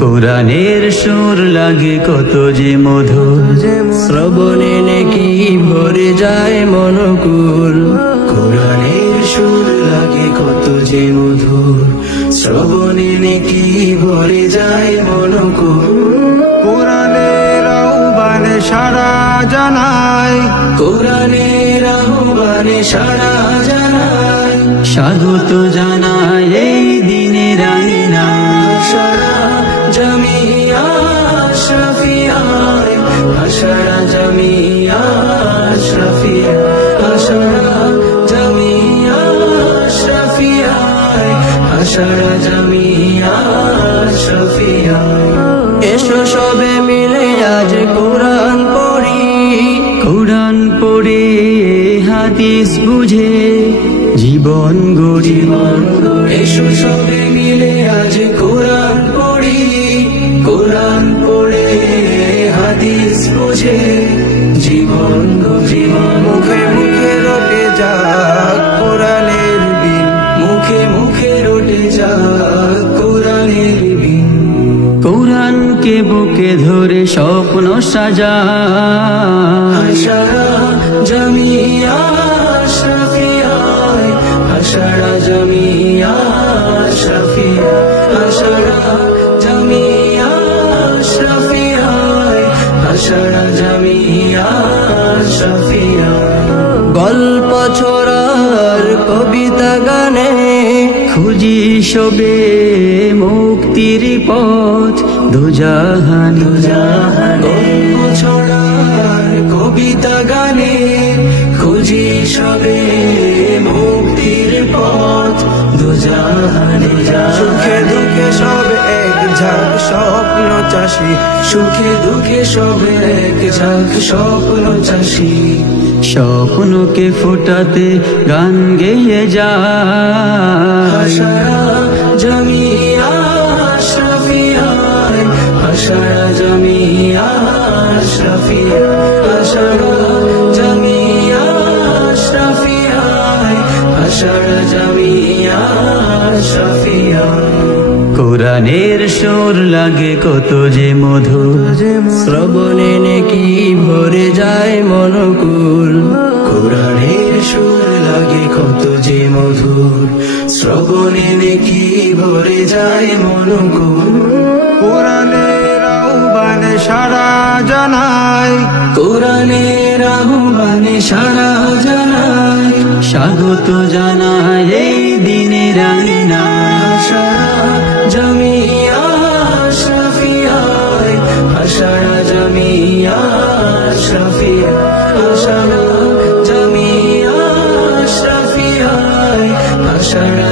কোরআনের সুর লাগে কত যে মধুর, শ্রবণে নেকি ভরে যায় মনকুল। কোরআনের সুর লাগে কত যে মধুর, শ্রবণে নেকি ভরে যায় মনকুল। কোরআনের আহ্বানে সাড়া জানাই, কোরআনের আহ্বানে সাড়া জানাই, স্বাগত জানাই এই দিনের আইনা। সারা জামিয়া আশরাফিয়ায়, সারা জামিয়া আশরাফিয়ায়, সারা জামিয়া আশরাফিয়ায়, সারা জামিয়া আশরাফিয়ায়। এসো সবে মিলে আজ কোরআন পড়ি, কোরআন পড়ে হাদিস বুঝে জীবন গড়ি। এসো সবে মিলে আজ কোরআন পড়ি, কোরআন পড়ে হাদিস বুঝে জীবন গড়ি। মুখে মুখে রটে যাক কোরআনের বিন, মুখে মুখে রটে যাক কোরআনের বিন। কোরআনকে বুকে ধরে স্বপ্ন সাজায়, সারা জামিয়া আশরাফিয়ায়, সারা জামিয়া আশরাফিয়ায়, সারা জামিয়া আশরাফিয়ায়, সারা জামিয়া আশরাফিয়ায়। গল্প ছড়ার কবিতা গানে খুঁজি সবে মুক্তির পথ দুজাহান। গল্প ছড়ার কবিতা গানে খুঁজি সবে মুক্তির পথ দুজাহানে। সুখে দুঃখে সব এক ঝাঁক স্বপ্ন চাষি, সুখে দুঃখে সব এক ঝাঁক স্বপ্ন চাষি। স্বপ্নকে ফোটাতে গান গেয়ে যায়, সারা জামিয়া আশরাফিয়ায়, সারা জামিয়া আশরাফিয়ায়, সারা জামিয়া আশরাফিয়ায়, সারা জামিয়া আশরাফিয়ায়। কোরআনের সুর লাগে কত যে মধুর, শ্রবণে নেকি ভরে যায় মনকুল। কোরআনের সুর লাগে কত যে মধুর, শ্রবণে নেকি ভরে যায় মনকুল। কোরআনের আহ্বানে সাড়া জানাই, কোরআনের আহ্বানে সাড়া জানাই, স্বাগত জানাই এই দিনের আইনা। সারা জামিয়া আশরাফিয়ায়, সারা জামিয়া আশরাফিয়ায়, সারা জামিয়া আশরাফিয়ায়, সারা